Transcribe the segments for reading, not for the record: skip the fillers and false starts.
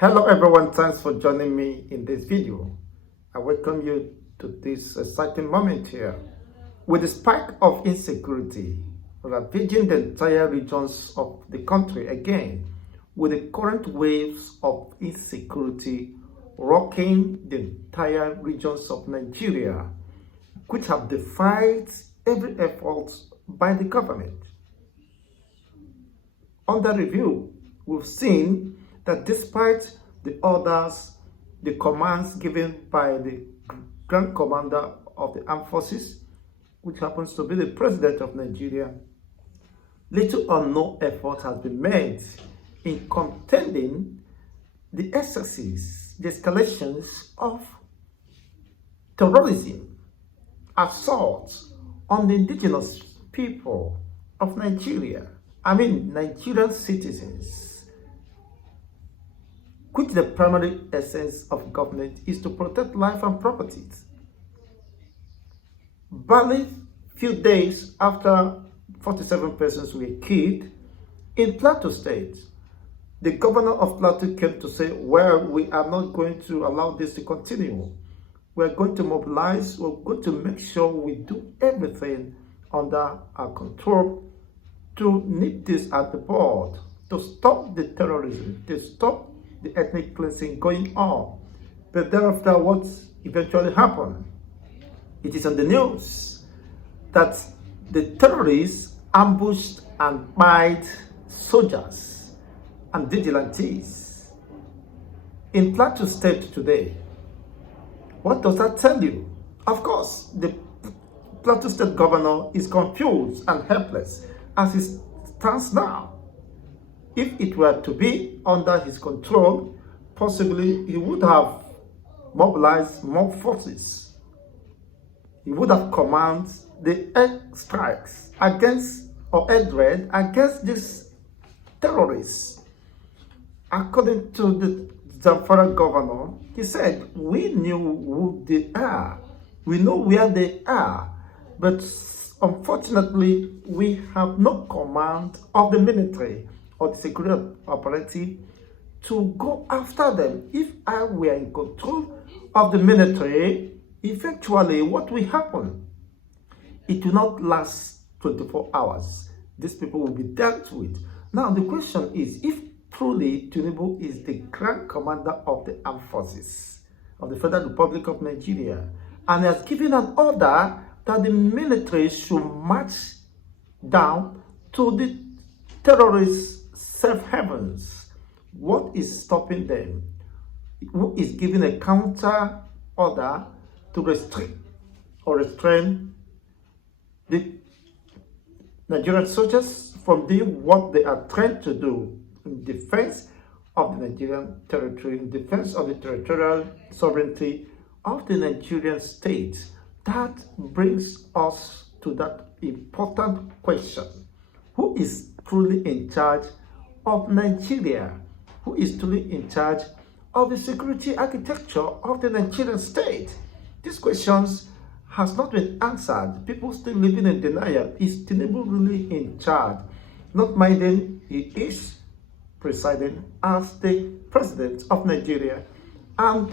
Hello everyone, thanks for joining me in this video. I welcome you to this exciting moment here. With the spike of insecurity ravaging the entire regions of the country again, with the current waves of insecurity rocking the entire regions of Nigeria, which have defied every effort by the government. Under review, we've seen that despite the orders, the commands given by the Grand Commander of the Armed Forces, which happens to be the President of Nigeria, little or no effort has been made in contending the excesses, the escalations of terrorism, assaults on the indigenous people of Nigeria. Nigerian citizens, which the primary essence of government is to protect life and properties. Barely few days after 47 persons were killed in Plateau State, the governor of Plateau came to say, well, we are not going to allow this to continue. We're going to mobilize, we're going to make sure we do everything under our control to nip this at the bud, to stop the terrorism, to stop the ethnic cleansing going on. But thereafter, what eventually happened? It is on the news that the terrorists ambushed and killed soldiers and vigilantes in Plateau State today. What does that tell you? Of course, the Plateau State governor is confused and helpless as it stands now. If it were to be under his control, possibly he would have mobilized more forces. He would have commanded the air strikes against or air raid against these terrorists. According to the Zamfara governor, he said, we knew who they are. We know where they are. But unfortunately, we have no command of the military or the security operative to go after them. If I were in control of the military, eventually what will happen? It will not last 24 hours. These people will be dealt with. Now the question is, if truly Tinubu is the Grand Commander of the Armed Forces of the Federal Republic of Nigeria and has given an order that the military should march down to the terrorists' safe havens, what is stopping them? Who is giving a counter order to restrict or restrain the Nigerian soldiers from doing what they are trained to do in defense of the Nigerian territory, in defense of the territorial sovereignty of the Nigerian state? That brings us to that important question. Who is truly in charge of Nigeria? Who is truly in charge of the security architecture of the Nigerian state? These questions has not been answered. People still living in denial. Is Tinubu really in charge? Not minding he is presiding as the president of Nigeria and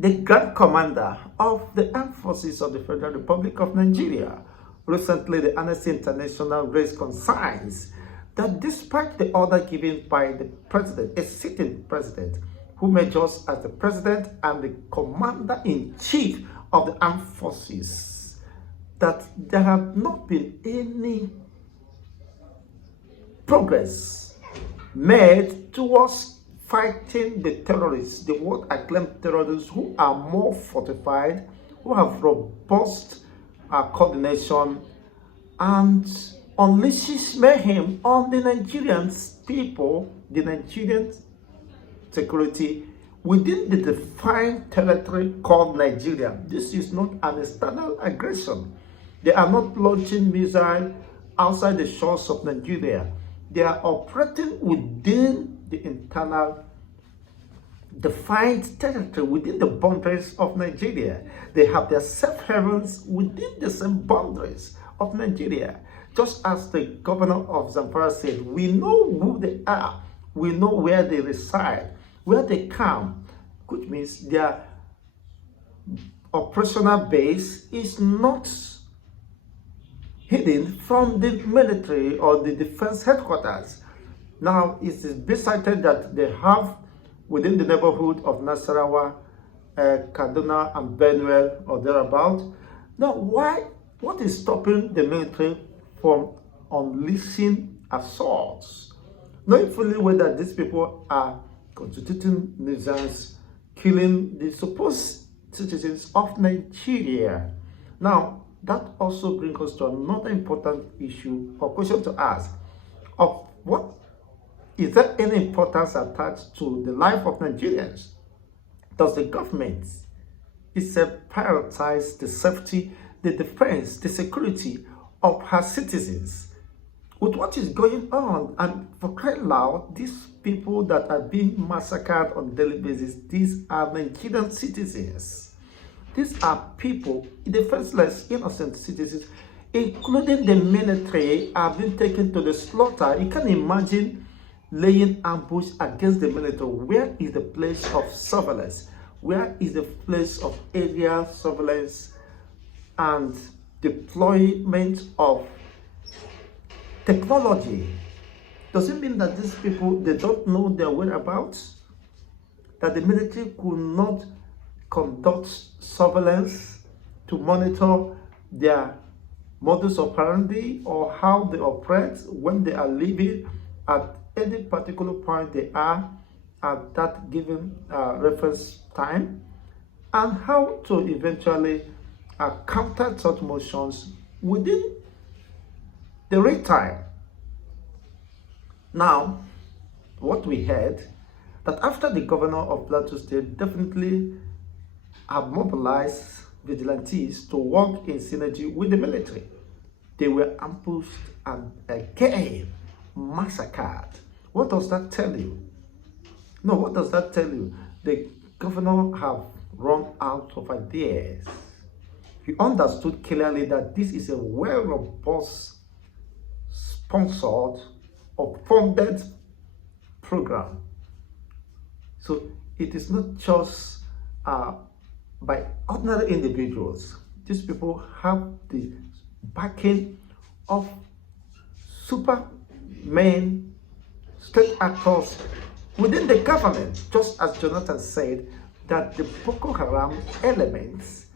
the Grand Commander of the Armed Forces of the Federal Republic of Nigeria. Recently, the Amnesty International raised concerns that despite the order given by the president, a sitting president, who measures as the president and the commander-in-chief of the armed forces, that there have not been any progress made towards fighting the terrorists, the what acclaimed terrorists who are more fortified, who have robust coordination and unleashes mayhem on the Nigerian people, the Nigerian security within the defined territory called Nigeria. This is not an external aggression. They are not launching missiles outside the shores of Nigeria. They are operating within the internal defined territory, within the boundaries of Nigeria. They have their safe havens within the same boundaries of Nigeria. Just as the governor of Zamfara said, we know who they are, we know where they reside, where they come, which means their operational base is not hidden from the military or the defense headquarters. Now, it is been cited that they have within the neighborhood of Nasarawa, Kaduna, and Benue or thereabout. Now, what is stopping the military from unleashing assaults, knowing fully well that these people are constituting nuisance, killing the supposed citizens of Nigeria? Now, that also brings us to another important issue or question to ask of what is there any importance attached to the life of Nigerians? Does the government itself prioritize the safety, the defense, the security of her citizens? With what is going on, and for crying loud, these people that are being massacred on a daily basis, these are Nigerian citizens. These are people, defenseless, innocent citizens, including the military, are being taken to the slaughter. You can imagine laying ambush against the military. Where is the place of surveillance? Where is the place of area surveillance and deployment of technology? Does it mean that these people, they don't know their whereabouts? That the military could not conduct surveillance to monitor their modus operandi or how they operate when they are living at any particular point they are at that given reference time, and how to eventually counter such motions within the right time? Now, what we heard, that after the governor of Plateau State definitely have mobilized vigilantes to work in synergy with the military, they were ambushed and again massacred. What does that tell you? No, what does that tell you? The governor have run out of ideas. He understood clearly that this is a well-robust, sponsored or funded program. So it is not just by ordinary individuals. These people have the backing of supermen, state actors within the government, just as Jonathan said that the Boko Haram elements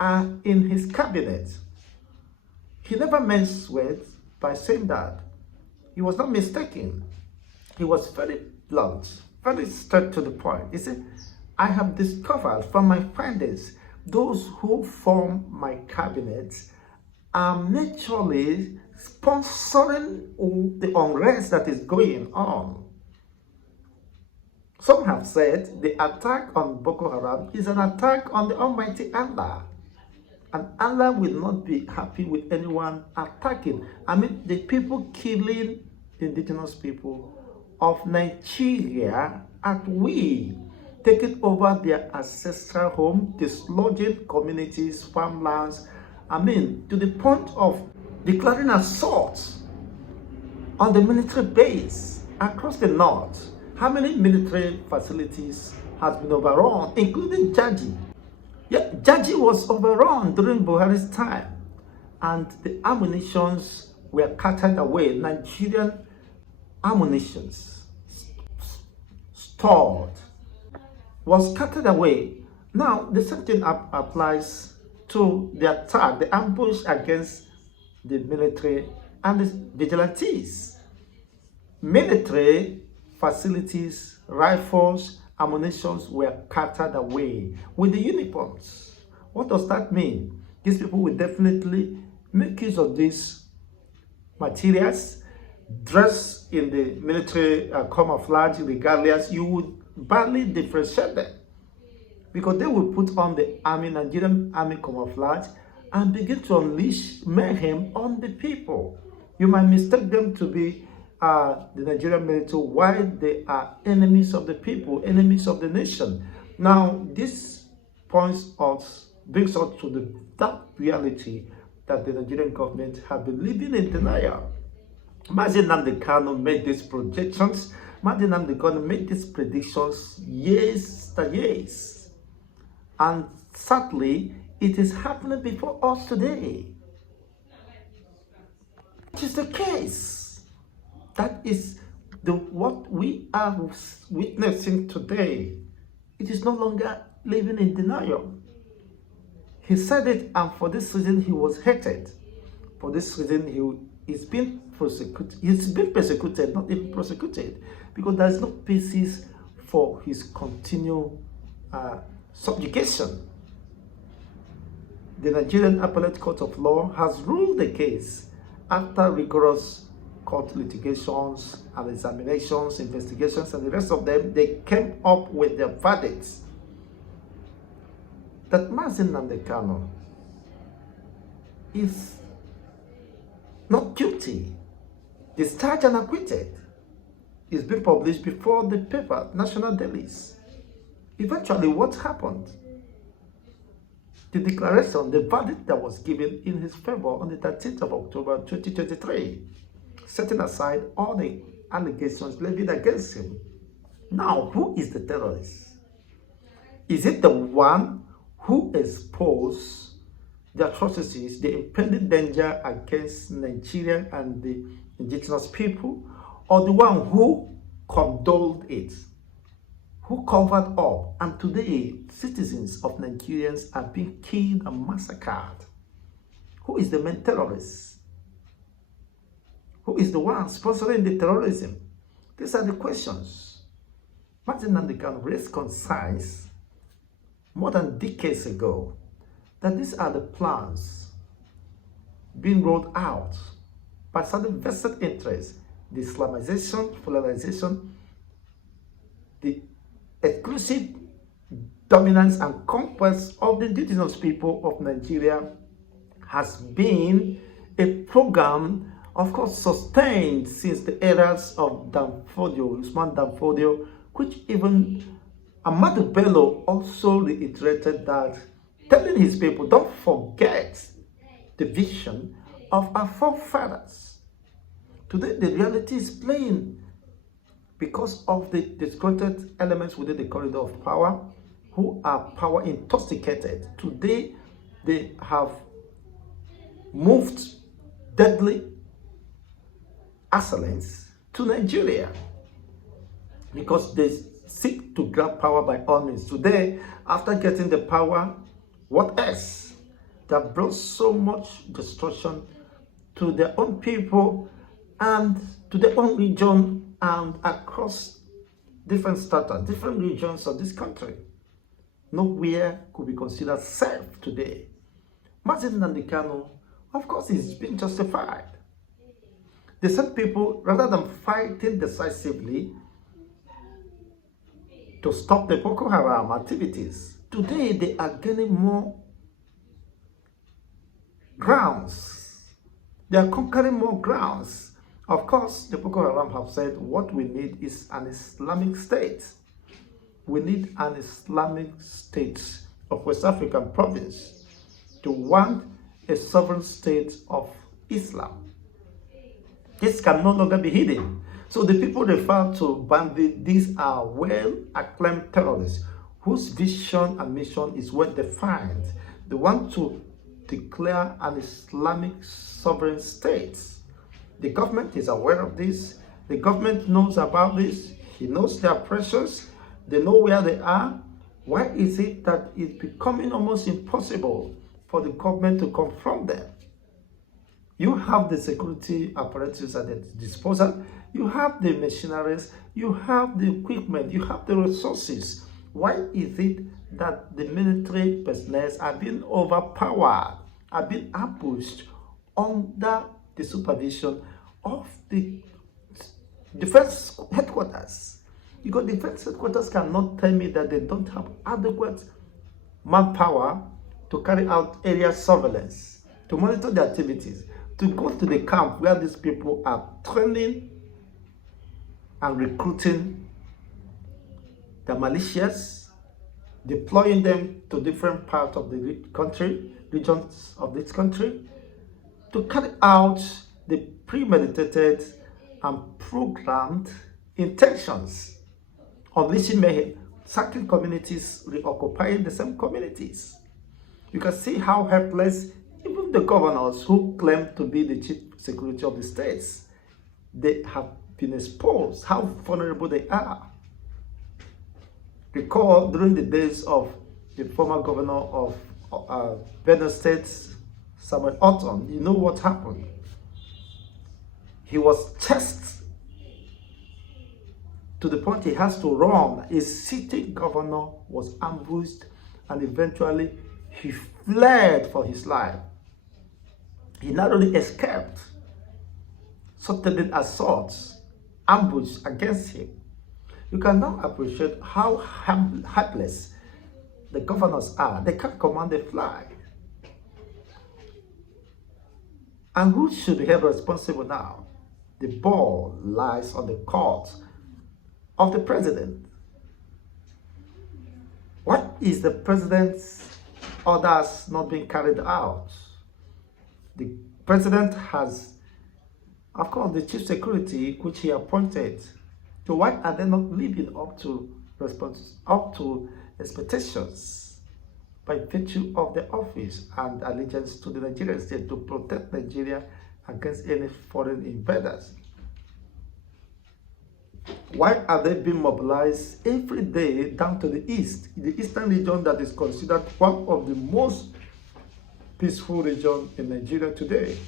are in his cabinet. He never minced words by saying that. He was not mistaken. He was very blunt, very straight to the point. He said, I have discovered from my findings, those who form my cabinet are naturally sponsoring the unrest that is going on. Some have said the attack on Boko Haram is an attack on the Almighty Allah. And Allah will not be happy with anyone attacking. I mean, the people killing the indigenous people of Nigeria at will, taking over their ancestral home, dislodging communities, farmlands, I mean, to the point of declaring assault on the military base across the north. How many military facilities has been overrun, including Jaji? Yeah, Jaji was overrun during Buhari's time, and the ammunitions were carted away. Nigerian ammunitions stored was carted away. Now, the same thing applies to the attack, the ambush against the military and the vigilantes. Military facilities, rifles, ammunitions were carted away with the uniforms. What does that mean? These people will definitely make use of these materials, dress in the military camouflage, regardless. You would barely differentiate them, because they will put on the Nigerian army camouflage and begin to unleash mayhem on the people. You might mistake them to be the Nigerian military while they are enemies of the people, enemies of the nation. Now, this brings us to that reality that the Nigerian government have been living in denial. Mazi Nnamdi Kanu made these projections Imagine I'm going to make these predictions years after years. And sadly, it is happening before us today. It is the case. That is what we are witnessing today. It is no longer living in denial. He said it, and for this reason he was hated. For this reason he's been persecuted. He's been persecuted, not even prosecuted, because there is no basis for his continual subjugation. The Nigerian Appellate Court of Law has ruled the case after rigorous court litigations and examinations, investigations, and the rest of them. They came up with their verdicts that Mazi Nnamdi Kanu is not guilty, discharged and acquitted. It's been published before the paper, national dailies. Eventually, what happened? The declaration, the verdict that was given in his favor on the 13th of October 2023, setting aside all the allegations levied against him. Now, who is the terrorist? Is it the one who exposed the atrocities, the impending danger against Nigeria and the indigenous people, or the one who condoled it, who covered up, and today citizens of Nigerians are being killed and massacred? Who is the main terrorist? Who is the one sponsoring the terrorism? These are the questions. Mazi Nnamdi Kanu raised concerns more than decades ago that these are the plans being rolled out by certain vested interests: the Islamization, polarization, the exclusive dominance and conquest of the indigenous people of Nigeria has been a program, of course, sustained since the eras of Usman Danfodio, which even Ahmadu Bello also reiterated that, telling his people, don't forget the vision of our forefathers. Today, the reality is plain because of the disgruntled elements within the corridor of power who are power intoxicated. Today, they have moved deadly assailants to Nigeria because they seek to grab power by all means. Today, after getting the power, what else? They have brought so much destruction to their own people and to their own region and across different strata, different regions of this country. Nowhere could be considered safe today. Mazi Nnamdi Kanu, of course, is being justified. The same people, rather than fighting decisively to stop the Boko Haram activities, today they are gaining more grounds. They are conquering more grounds. Of course, the Boko Haram have said what we need is an Islamic state. We need an Islamic state of West African province to want a sovereign state of Islam. This can no longer be hidden. So the people refer to bandits, these are well-acclaimed terrorists whose vision and mission is well defined. They want to declare an Islamic sovereign state. The government is aware of this. The government knows about this. He knows their pressures. They know where they are. Why is it that it's becoming almost impossible for the government to confront them? You have the security apparatus at their disposal. You have the machineries. You have the equipment. You have the resources. Why is it that the military personnel are being overpowered, are being ambushed under the supervision of the defense headquarters? Because defense headquarters cannot tell me that they don't have adequate manpower to carry out area surveillance, to monitor the activities, to go to the camp where these people are training and recruiting the militias, deploying them to different parts of the country, regions of this country, to carry out the premeditated and programmed intentions, unleashing mayhem, sacking communities, reoccupying the same communities. You can see how helpless even the governors who claim to be the chief security of the states, they have been exposed, how vulnerable they are. Recall during the days of the former governor of Benue State, Samuel Ortom, you know what happened. He was chased to the point he has to run. A sitting governor was ambushed and eventually he fled for his life. He not only escaped sudden assaults, ambush against him. You can now appreciate how helpless the governors are. They can't command a flag. And who should be held responsible now? The ball lies on the court of the president. What is the president's orders not being carried out? The president has, of course, the chief security which he appointed. So why are they not living up to expectations by virtue of their office and allegiance to the Nigerian state to protect Nigeria against any foreign invaders? Why are they being mobilized every day down to the east, the eastern region that is considered one of the most peaceful regions in Nigeria today,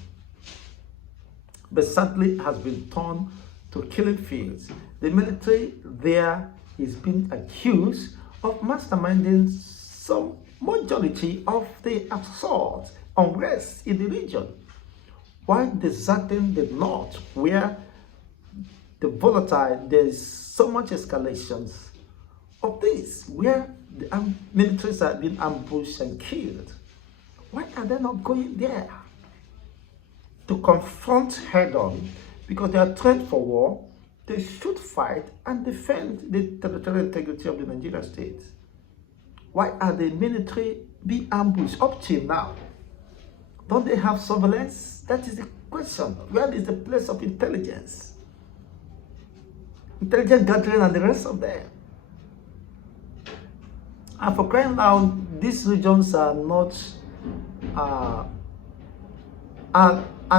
but sadly has been turned to killing fields? The military there is being accused of masterminding some majority of the assault unrest in the region, while deserting the north where the volatile, there's so much escalations of this, where the militaries are being ambushed and killed. Why are they not going there to confront head-on? Because they are trained for war. They should fight and defend the territorial integrity of the Nigerian state. Why are the military being ambushed up till now? Don't they have surveillance? That is the question. Where is the place of intelligence? Intelligence gathering and the rest of them. And for crying out, these regions are not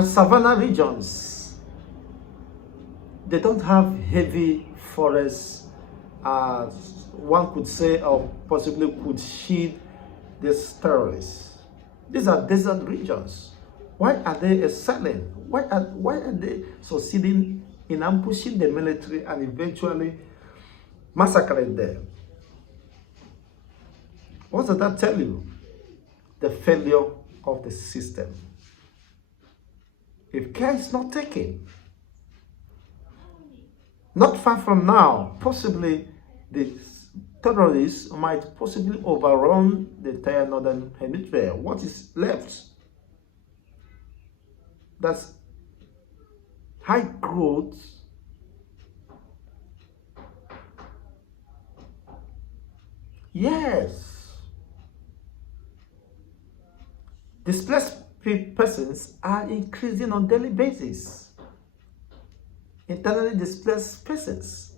savannah regions. They don't have heavy forests, one could say, or possibly could shield these terrorists. These are desert regions. Why are they excelling? Why are they succeeding in ambushing the military and eventually massacring them? What does that tell you? The failure of the system. If care is not taken, not far from now, possibly the terrorists might possibly overrun the entire northern hemisphere. What is left? That's high growth, yes. Displaced persons are increasing on daily basis. Internally displaced persons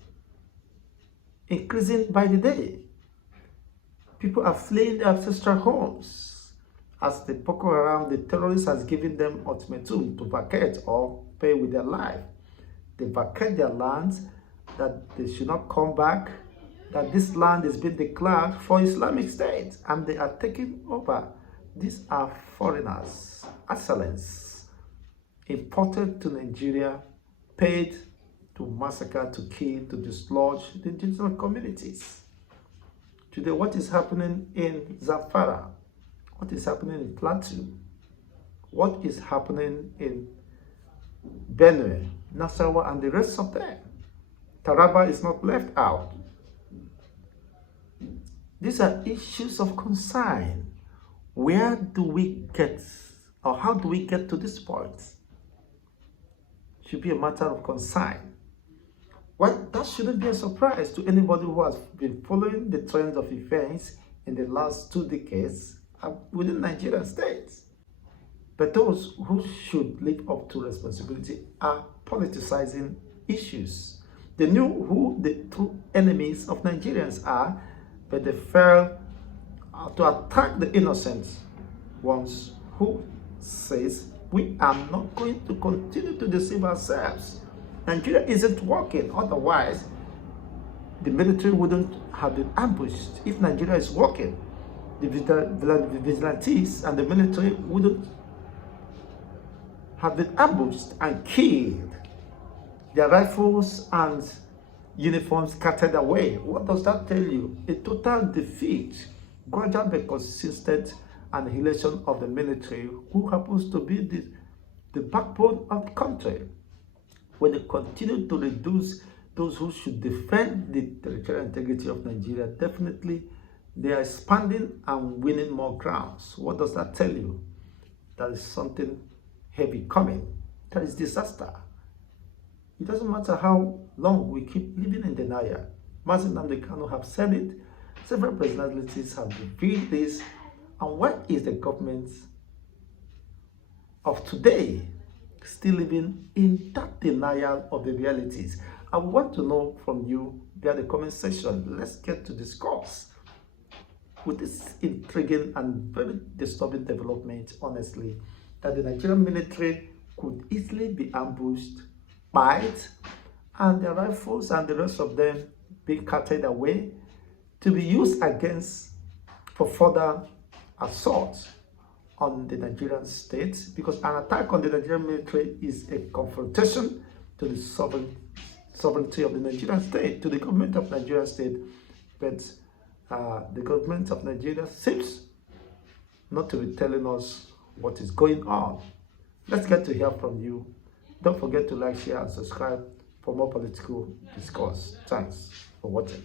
increasing by the day. People are fleeing their ancestral homes as the Boko Haram, the terrorists, has given them ultimatum to vacate or pay with their life. They vacate their lands, that they should not come back, that this land is being declared for Islamic State, and they are taking over. These are foreigners, assailants, imported to Nigeria, paid to massacre, to kill, to dislodge the indigenous communities. Today, what is happening in Zamfara? What is happening in Plateau? What is happening in Benue, Nasarawa, and the rest of them? Taraba is not left out. These are issues of concern. Where do we get, or how do we get to this point? Should be a matter of concern. Well, that shouldn't be a surprise to anybody who has been following the trends of events in the last 2 decades within Nigerian states. But those who should live up to responsibility are politicizing issues. They knew who the true enemies of Nigerians are, but they failed to attack the innocent ones who says we are not going to continue to deceive ourselves. Nigeria isn't working, otherwise the military wouldn't have been ambushed. If Nigeria is working, the vigilantes and the military wouldn't have been ambushed and killed. Their rifles and uniforms scattered away. What does that tell you? A total defeat, gradual but consistent annihilation of the military, who happens to be the backbone of the country. When they continue to reduce those who should defend the territorial integrity of Nigeria, definitely they are expanding and winning more grounds. What does that tell you? There is something heavy coming. There is disaster. It doesn't matter how long we keep living in denial. Mazi Nnamdi Kanu have said it. Several personalities have revealed this. And why is the government of today still living in that denial of the realities? I want to know from you via the comment section. Let's get to discuss with this intriguing and very disturbing development, honestly, that the Nigerian military could easily be ambushed, bite, and their rifles and the rest of them being carted away to be used against for further assault on the Nigerian state, because an attack on the Nigerian military is a confrontation to the sovereignty of the Nigerian state, to the government of Nigerian state. But the government of Nigeria seems not to be telling us what is going on. Let's get to hear from you. Don't forget to like, share, and subscribe for more political discourse. Thanks for watching.